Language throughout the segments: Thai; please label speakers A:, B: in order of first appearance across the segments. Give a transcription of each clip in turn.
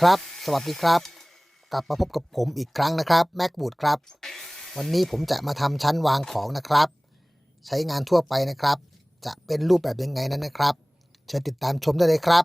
A: ครับ สวัสดีครับ กลับมาพบกับผมอีกครั้งนะครับแม็กบูดครับ วันนี้ผมจะมาทำชั้นวางของนะครับ ใช้งานทั่วไปนะครับ จะเป็นรูปแบบยังไงนั้นนะครับ เชิญติดตามชมได้เลยครับ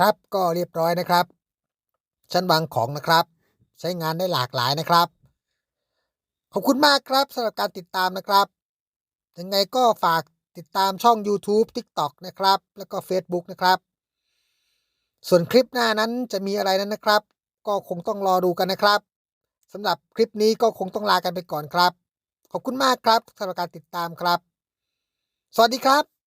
B: ค
A: รับก็เรียบร้อยนะครับ ชั้นวางของนะครับ ใช้งานได้หลากหลายนะครับ ขอบคุณมากครับสำหรับการติดตามนะครับ ยังไงก็ฝากติดตามช่อง YouTube TikTok นะครับ แล้วก็ Facebook นะครับ ส่วนคลิปหน้านั้นจะมีอะไรนั้นนะครับ ก็คงต้องรอดูกันนะครับสำหรับคลิปนี้ก็คงต้องลากันไปก่อนครับ ขอบคุณมากครับสำหรับการติดตามครับ สวัสดีครับ